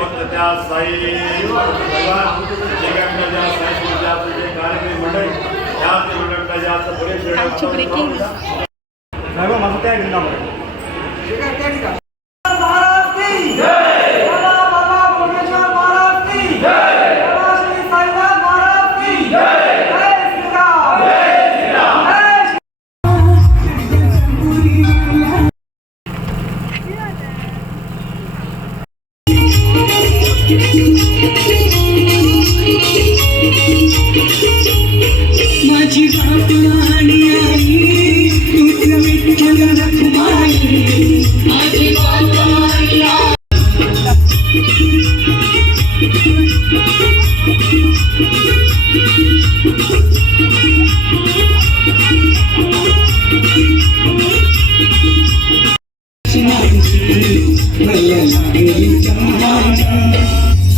भक्त त्या साई कार्यक्रम मंडळ त्या मंडळाच्या आमची ब्रेकिंग माझं त्या घेऊन माझी बापणी आई तुझं विठ्ठल रखुमाई माझी बापणी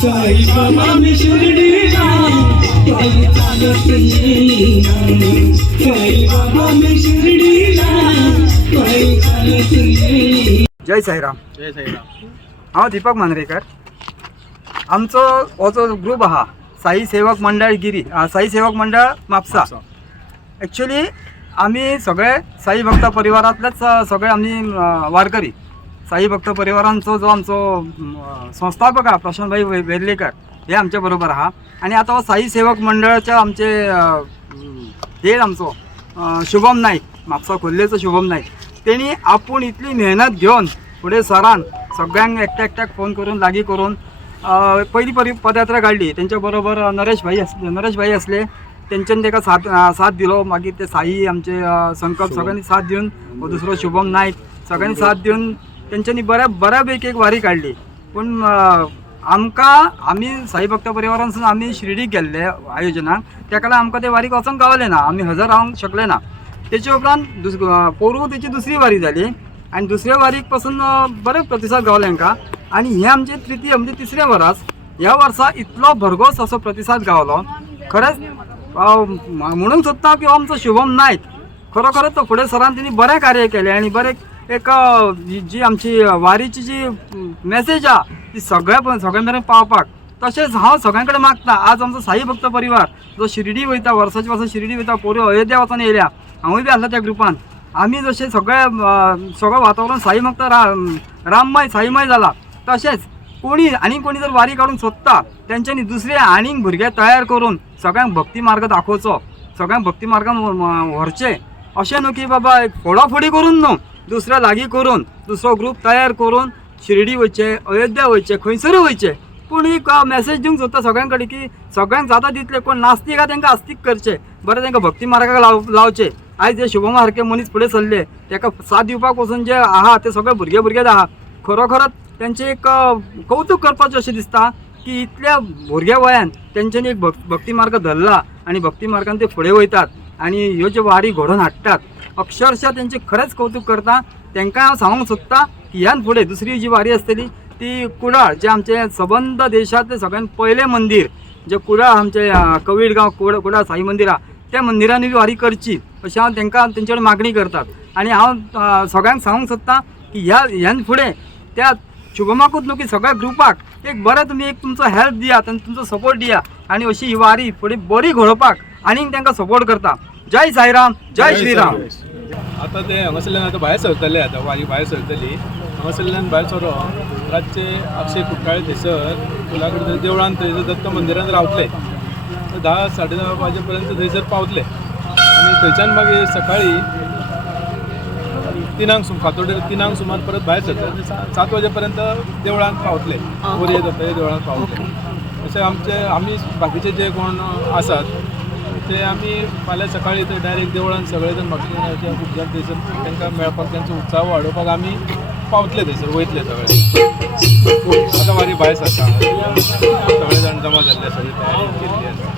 साई बाबा में शिरडीला पायी चालत येईना साई बाबा में शिरडीला पायी चालत येईना. जय साईराम. जय साईराम. हांव दीपक मांद्रेकर. आमचो हो जो ग्रूप आहा साई सेवक मंडळ गिरी साई सेवक मंडळ म्हापसा. ॲक्च्युली आम्ही सगळे साई भक्त परिवारातलेच सगळे आम्ही वारकरी. साई भक्त परिवारांचो जो आमचो संस्थापक आहा प्रशांतभाई वेर्लेकर हे आमच्या बरोबर आहा. आणि आता साई सेवक मंडळाचे आमचे हेड आमचो शुभम नाईक म्हापसा खोर्लेचो शुभम नाईक. तेणी आपूण इतली मेहनत घेवन फुडें सरान सगळ्यांक एकट्याक फोन करून लागीं करून पहिली पदयात्रा काडली. तेंच्या बरोबर नरेश भाई असले तेंच्यांनी ताका साथ दिलो. मागीर ते साई आमचे संकल्प सगळ्यांनी साथ दिवन दुसरो शुभम नाईक सगळ्यांनी साथ दिवन तेंच्यांनी बऱ्यापैकी एक वारी काडली. पूण आमी साई भक्त परिवारांसून आमी शिर्डीक गेल्ले आयोजनाक तेका लागून आमकां ते वारीक वचोंक गावलें ना. आमी हजर रावंक शकले ना. तेचे उपरांत पोरू तेची दुसरी वारी जाली आनी दुसऱ्या वारीक पासून बरे प्रतिसाद गावले हांकां. आनी हे आमचे तृतीय म्हणजे तिसरें वर्स ह्या वर्सा इतलो भरघोस असो प्रतिसाद गावलो. खरेंच म्हणूंक सोदता की हो आमचो शुभम नायक खरोखरच तो फुडें सरान तेणी बरें कार्य केलें आनी बरें एक जी आमची वारीची जी मॅसेज आहा ती सगळ्या मेरेन पावपाक. तशेंच हांव सगळ्यां कडेन मागता आज आमचो साई भक्त परिवार जो शिर्डी वयता वर्साचे वर्सा शिर्डी वयता पोरू अयोध्या वचून येयल्या. हांवूय बी आसलो त्या ग्रुपान. आमी जशें सगळें वातावरण साई भक्त राममय साईमय जाला तशेंच कोणी जर वारी काडूंक सोदता तेंच्यांनी दुसरे आनीक भुरगे तयार करून सगळ्यांक भक्ती मार्ग दाखोवचो. सगळ्यांक भक्ती मार्गान व्हरचें. अशें न्हू की बाबा फोडाफोडी करून न्हू दुसऱ्या लागीं करून दुसरो ग्रूप तयार करून शिर्डी वयचे अयोध्या वयचे खंयसरूय वयचे. पूण एक मॅसेज दिवंक सोदता सगळ्यां कडेन की सगळ्यांक जाता तितले कोण नास्तीक आहा तांकां आस्तीक करचे बरें तांकां भक्ती मार्गाक लावचे. आयज जे शुभम सारके मनीस फुडें सरले ताका साथ दिवपाक वचून जे आहा ते सगळे भुरगे आहा. खरोखरच तेंचें एक कौतुक करपाचें अशें दिसता की इतल्या भुरग्या वयान तेंच्यांनी एक भक्ती मार्ग धरला आनी भक्ती मार्गान ते फुडें वयतात आनी ह्यो ज्यो वारी घडोवन हाडटात. अक्षरशः तेंचें खरेंच कौतुक करता. तांकां हांव सांगूंक सोदता की ह्यान फुडें दुसरी जी वारी आसतली ती कुडाळ जे आमचे सबंद देशांतलें सगळ्यान पयलें मंदीर जे कुडाळ आमचे कवीड गांव कुडाळ साई मंदीर आहा त्या मंदिरांनी बी वारी करची अशें हांव तेंच्या कडेन मागणी करतात. आनी हांव सगळ्यांक सांगूंक सोदता की ह्यान फुडें त्या शुभमाकूच न्हू की सगळ्या ग्रुपाक एक बरें तुमी एक तुमचो हेल्प दियात आनी तुमचो सपोर्ट दिया आनी अशी ही वारी फुडें बरी घडोवपाक आनीक तांकां सपोर्ट करता. जय साईराम. जय श्रीराम. आता ते हांगासरल्यान आतां भायर सरतले आतां वारी भायर सरतली. हांगासरल्यान भायर सरोन रातचे अक्षय कुट्टाळे थंयसर फुला कडेन देवळान थंयसर दत्त मंदिरान रावतले. 10 साडे 10 वाजेपर्यंत थंयसर पावतले आनी थंयच्यान मागीर सकाळी 3 सुमार परत भायर सरतले. 7 वाजेपर्यंत देवळान पावतले बोरये दत्ताच्या देवळान पावतले. अशें आमी बाकीचे जे कोण आसात ते आमी फाल्यां सकाळी थंय डायरेक्ट देवळान सगळे जण भक्ती खूब जाण थंयसर तांकां मेळपाक तांचो उत्साह वाडोवपाक आमी पावतले थंयसर वयतले सगळे. आतां वारी भायर सरता सगळे जाण जमा जाल्ले सगळी तयारी केल्ली आसा.